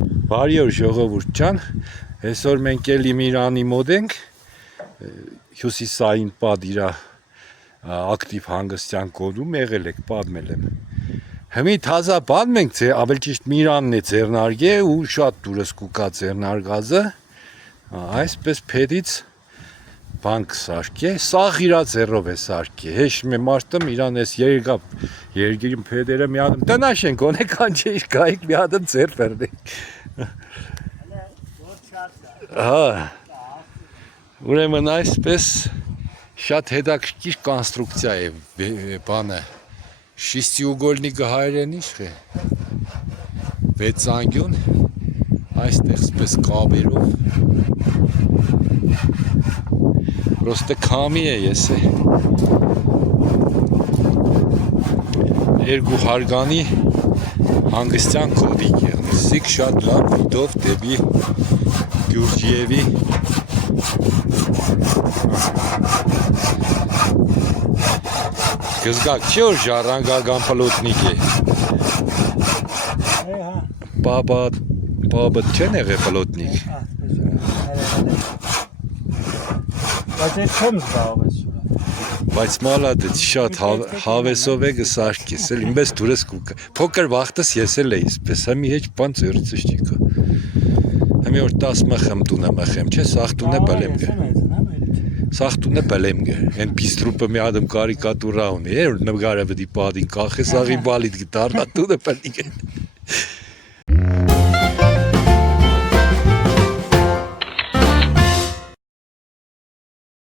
Բարի օր ժողովուրդ ջան, այսօր մենք էլի Միրանի մոտ ենք, հյուսիսային պատիրա ակտիվ հանգստյան կոդում եղել եք, պատմել եմ։ Հիմի թազա պատմենք, ավելի ճիշտ Միրանն է ձեռնարկե ու շատ դուրս կուկա ձեռնարկածը, այսպես փետից բանկ սարքե, սաղ իրա ձեռով է սարքե, հեշմ է մարդը Միրան ես երգիրին փետերը մի ադմ տնաշ են գոնե կանչեիր գայիք մի ադմ ձեր վերնենք։ Ուրեմն այսպես շատ հետաքրքիր կոնստրուկցիա է բանը, շիստիուգոլնիկը հայերեն ինչ է, վեցանգյուն, այստեղ սպես կաբերով, պրոստը կամի է ես է, երկու հարգանի հանգստյան կոդիկ է, զիկ շատ լավ վիդով դեպի Գյուրջիևի Գզգակ չի որ ժառանգական պլոտնիկ է, բաբը չեն եղե պլոտնիկ, բայց մալադեց շատ հավեսով է գսարկես, էլ ինպես դուրս կուկա, փոքր վաղտս ես էլ էի սպես, հմի հեչ բան ծերծս չիկա, հմի որ 10 մխեմ տունը մխեմ, չէ, սաղ տունը բալեմ գը, սաղ տունը բալեմ գը, են պիստրուպը մի ադմ կարիկատուրա ունի, որ նվգարը վդի պատին կախ է, սաղի բալիտ գտարնա տունը բալի գը,